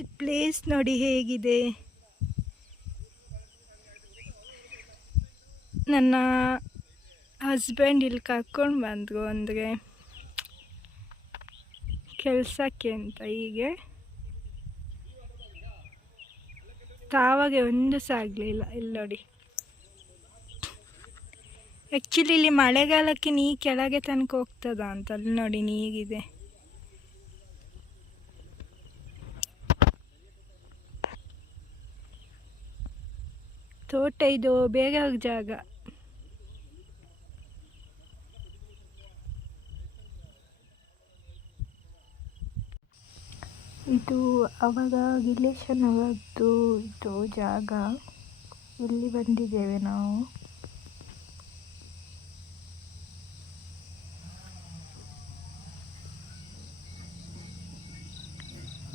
ಈ ಪ್ಲೇಸ್ ನೋಡಿ ಹೇಗಿದೆ. ನನ್ನ ಹಸ್ಬೆಂಡ್ ಇಲ್ಲಿ ಕರ್ಕೊಂಡು ಬಂದರು, ಅಂದರೆ ಕೆಲಸಕ್ಕೆ ಅಂತ. ಹೀಗೆ ತಾವಾಗೆ ಒಂದು ಸಹ ಆಗಲಿಲ್ಲ. ಇಲ್ಲಿ ನೋಡಿ, ಆ್ಯಕ್ಚುಲಿ ಇಲ್ಲಿ ಮಳೆಗಾಲಕ್ಕೆ ನೀರು ಕೆಳಗೆ ತನಕ ಹೋಗ್ತದ ಅಂತ. ಅಲ್ಲಿ ನೋಡಿ ನೀರಿದೆ. ತೋಟ ಇದು ಬೇರೆ ಜಾಗ. ಇದು ಅವರ ರಿಲೇಷನ್ ಅವರದ್ದು ಇದು ಜಾಗ. ಇಲ್ಲಿ ಬಂದಿದ್ದೇವೆ ನಾವು.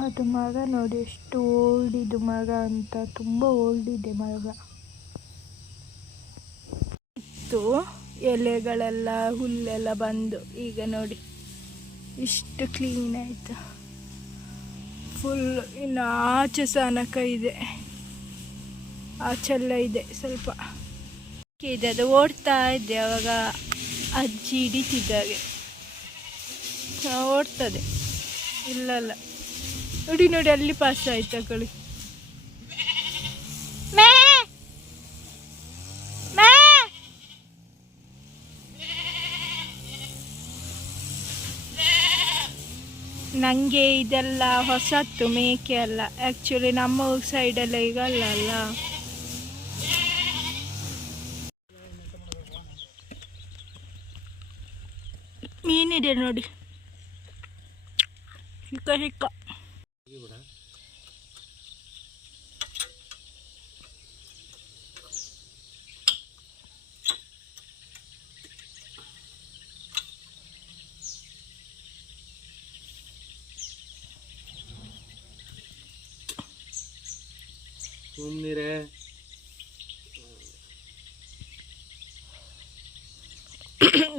ಅದು ಮರ ನೋಡಿ ಎಷ್ಟು ಓಲ್ಡ್ ಇದು ಮರ ಅಂತ. ತುಂಬ ಓಲ್ಡ್ ಇದೆ ಮರ. ಇತ್ತು ಎಲೆಗಳೆಲ್ಲ ಹುಲ್ಲೆಲ್ಲ ಬಂದು ಈಗ ನೋಡಿ ಇಷ್ಟು ಕ್ಲೀನ್ ಆಯಿತು. ಫುಲ್ ಇನ್ನು ಆಚೆ ಸನಕ ಇದೆ, ಆಚೆಲ್ಲ ಇದೆ ಸ್ವಲ್ಪ ಇದೆ. ಅದು ಓಡ್ತಾ ಇದೆ. ಅವಾಗ ಅಜ್ಜಿ ಹಿಡಿತಿದ್ದಾರೆ. ಓಡ್ತದೆ. ಇಲ್ಲಲ್ಲ ನೋಡಿ ನೋಡಿ ಅಲ್ಲಿ ಪಾಸ್ ಆಯ್ತು ತಗೊಳ್ಳಿ. ನನಗೆ ಇದೆಲ್ಲ ಹೊಸತ್ತು, ಮೇಕೆ ಅಲ್ಲ. ಆ್ಯಕ್ಚುಲಿ ನಮ್ಮ ಊರ ಸೈಡೆಲ್ಲ ಈಗಲ್ಲ ಅಲ್ಲ. ಮೀನಿದೆ ನೋಡಿ, ಚಿಕ್ಕ ಚಿಕ್ಕ.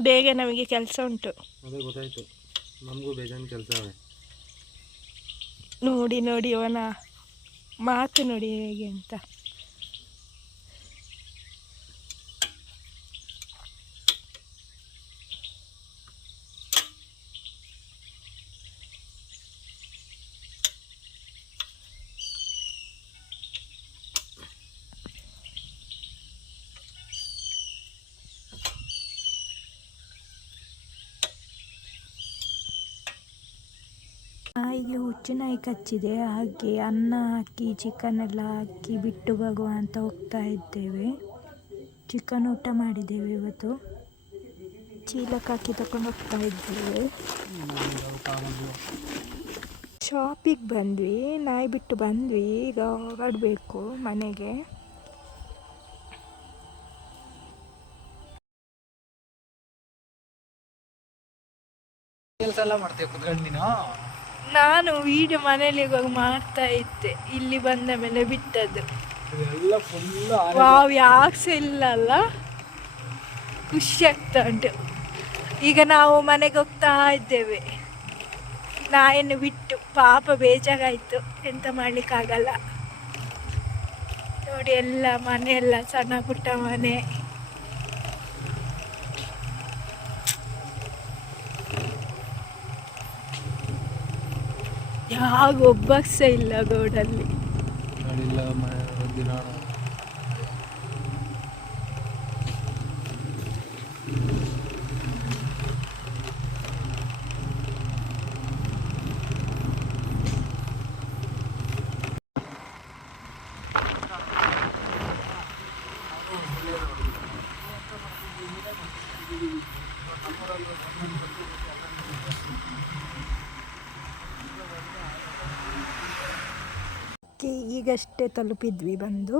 ಬೇಗ ನಮಗೆ ಕೆಲಸ ಉಂಟು. ಅದೇ ಗೊತ್ತಾಯ್ತು, ನಮಗೂ ಬೇಜಾನ್ ಕೆಲಸ. ನೋಡಿ ನೋಡಿ ಅವನ ಮಾತು ನೋಡಿ ಹೇಗೆ ಅಂತ. ನಾಯಿಗೆ ಹುಚ್ಚು ನಾಯಿ ಕಚ್ಚಿದೆ. ಹಾಗೆ ಅನ್ನ ಹಾಕಿ ಚಿಕನ್ ಎಲ್ಲ ಹಾಕಿ ಬಿಟ್ಟು ಬರುವ ಅಂತ ಹೋಗ್ತಾ ಇದ್ದೇವೆ. ಚಿಕನ್ ಊಟ ಮಾಡಿದ್ದೇವೆ ಇವತ್ತು. ಚೀಲಕ್ಕೆ ಹಾಕಿ ತಗೊಂಡು ಹೋಗ್ತಾ ಇದ್ದೇವೆ. ಶಾಪಿಗೆ ಬಂದ್ವಿ, ನಾಯಿ ಬಿಟ್ಟು ಬಂದ್ವಿ. ಈಗ ಹೊರಡಬೇಕು ಮನೆಗೆ. ಕೆಲಸ ಎಲ್ಲ ಮಾಡ್ತೇವೆ ಕುತ್ಕೊಂಡು ನೀನು. ನಾನು ವಿಡಿಯೋ ಮನೇಲಿ ಇವಾಗ ಮಾಡ್ತಾ ಇದ್ದೆ, ಇಲ್ಲಿ ಬಂದ ಮೇಲೆ ಬಿಟ್ಟದ್ದು. ವಾವ್, ಯಾಕೆ ಸಹ ಇಲ್ಲ ಅಲ್ಲ, ಖುಷಿ ಆಗ್ತಾ ಉಂಟು. ಈಗ ನಾವು ಮನೆಗೆ ಹೋಗ್ತಾ ಇದ್ದೇವೆ ನಾಯನ್ನು ಬಿಟ್ಟು. ಪಾಪ ಬೇಜಾರಾಯಿತು, ಎಂತ ಮಾಡಲಿಕ್ಕಾಗಲ್ಲ. ನೋಡಿ ಎಲ್ಲ ಮನೆಯೆಲ್ಲ ಸಣ್ಣ ಪುಟ್ಟ ಮನೆ. ಯಾವ ಒಬ್ಬ ಸಹ ಇಲ್ಲ ರೋಡಲ್ಲಿ. ಈಗಷ್ಟೇ ತಲುಪಿದ್ವಿ ಬಂದು.